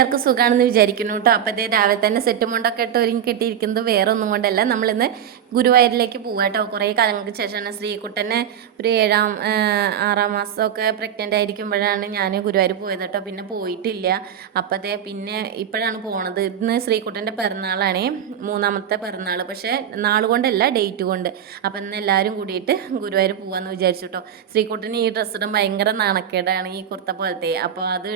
എല്ലാവർക്കും സുഖമാണെന്ന് വിചാരിക്കുന്നു കേട്ടോ. അപ്പോൾ അതേ രാവിലെ തന്നെ സെറ്റ് മുണ്ടൊക്കെ ഇട്ട് ഒരുങ്ങി കെട്ടിയിരിക്കുന്നത് വേറെ ഒന്നും കൊണ്ടല്ല, നമ്മളിന്ന് ഗുരുവായൂരിലേക്ക് പോവാം കേട്ടോ. കുറേ കാലങ്ങൾക്ക് ശേഷമാണ് ശ്രീകുട്ടനെ ഒരു 6-ആം മാസമൊക്കെ പ്രഗ്നൻ്റ് ആയിരിക്കുമ്പോഴാണ് ഞാൻ ഗുരുവായൂർ പോയത് കേട്ടോ. പിന്നെ പോയിട്ടില്ല. അപ്പോൾ അതേ പിന്നെ ഇപ്പോഴാണ് പോണത്. ഇന്ന് ശ്രീകുട്ടൻ്റെ പിറന്നാളാണേ, 3ാമത്തെ പിറന്നാൾ. പക്ഷേ നാളുകൊണ്ടല്ല, ഡേറ്റ് കൊണ്ട്. അപ്പം ഇന്ന് എല്ലാവരും കൂടിയിട്ട് ഗുരുവായൂർ പോകാമെന്ന് വിചാരിച്ചു കേട്ടോ. ശ്രീകുട്ടന് ഈ ഡ്രസ്സ് ഇടാൻ ഭയങ്കര നാണക്കേടാണ്, ഈ കുർത്ത പോലത്തെ. അപ്പോൾ അത്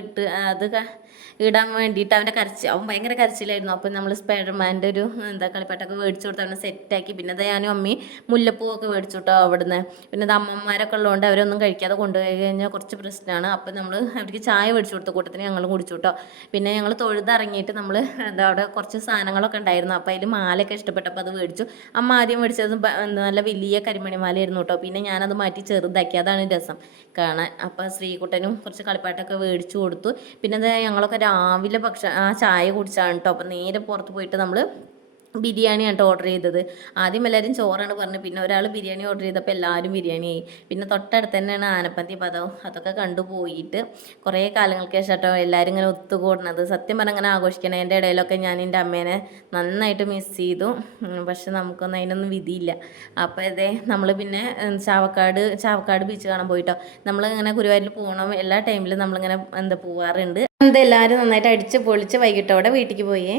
ഇടാൻ വേണ്ടിയിട്ട് അവൻ ഭയങ്കര കരച്ചിലായിരുന്നു. അപ്പോൾ നമ്മൾ സ്പൈഡർമാൻ്റെ ഒരു കളിപ്പാട്ടൊക്കെ മേടിച്ചു കൊടുത്ത് അവനെ സെറ്റാക്കി. പിന്നെ അത് ഞാനും അമ്മയും മുല്ലപ്പൂവൊക്കെ മേടിച്ചു കേട്ടോ അവിടുന്ന്. പിന്നെ അത് അമ്മമാരൊക്കെ ഉള്ളതുകൊണ്ട് അവരൊന്നും കഴിക്കാതെ കൊണ്ടുപോയി കഴിഞ്ഞാൽ കുറച്ച് പ്രശ്നമാണ്. അപ്പോൾ നമ്മൾ അവർക്ക് ചായ മേടിച്ചു കൊടുത്ത കൂട്ടത്തിന് ഞങ്ങൾ കുടിച്ചു കേട്ടോ. പിന്നെ ഞങ്ങൾ തൊഴുതിറങ്ങിയിട്ട് നമ്മൾ അവിടെ കുറച്ച് സാധനങ്ങളൊക്കെ ഉണ്ടായിരുന്നു. അപ്പോൾ അതിൽ മാലയൊക്കെ ഇഷ്ടപ്പെട്ടപ്പോൾ അത് മേടിച്ചു. അമ്മ ആദ്യം മേടിച്ചത് നല്ല വലിയ കരിമണി മാലയായിരുന്നു കേട്ടോ. പിന്നെ ഞാനത് മാറ്റി ചെറുതാക്കി, അതാണ് രസം കാണാൻ. അപ്പോൾ ശ്രീകുട്ടനും കുറച്ച് കളിപ്പാട്ടൊക്കെ മേടിച്ചു കൊടുത്തു. പിന്നെ അത് ഞങ്ങളൊക്കെ രാവിലെ ചായ കുടിച്ചാണ് കേട്ടോ. അപ്പം നേരെ പുറത്ത് പോയിട്ട് നമ്മൾ ബിരിയാണിയാണ് കേട്ടോ ഓർഡർ ചെയ്തത്. ആദ്യം എല്ലാവരും ചോറാണ് പറഞ്ഞത്, പിന്നെ ഒരാൾ ബിരിയാണി ഓർഡർ ചെയ്തപ്പോൾ എല്ലാവരും ബിരിയാണിയായി. പിന്നെ തൊട്ടടുത്ത് തന്നെയാണ് ആനപ്പന്തി പദം, അതൊക്കെ കണ്ടുപോയിട്ട് കുറേ കാലങ്ങൾക്ക് ശേഷം കേട്ടോ എല്ലാവരും ഇങ്ങനെ ഒത്തുകൂടുന്നത്. സത്യം പറഞ്ഞാൽ അങ്ങനെ ആഘോഷിക്കണം. എൻ്റെ ഇടയിലൊക്കെ ഞാൻ എൻ്റെ അമ്മേനെ നന്നായിട്ട് മിസ് ചെയ്തു. പക്ഷെ നമുക്കൊന്നും അതിനൊന്നും വിധിയില്ല. അപ്പോൾ ഇതേ നമ്മൾ പിന്നെ ചാവക്കാട് ബീച്ച് കാണാൻ പോയിട്ടോ. നമ്മളിങ്ങനെ ഗുരുവായൂരിൽ പോകണം എല്ലാ ടൈമിലും നമ്മളിങ്ങനെ പോവാറുണ്ട്. എല്ലാവരും നന്നായിട്ട് അടിച്ച് പൊളിച്ച് വൈകിട്ടോടെ വീട്ടിലേക്ക് പോയേ.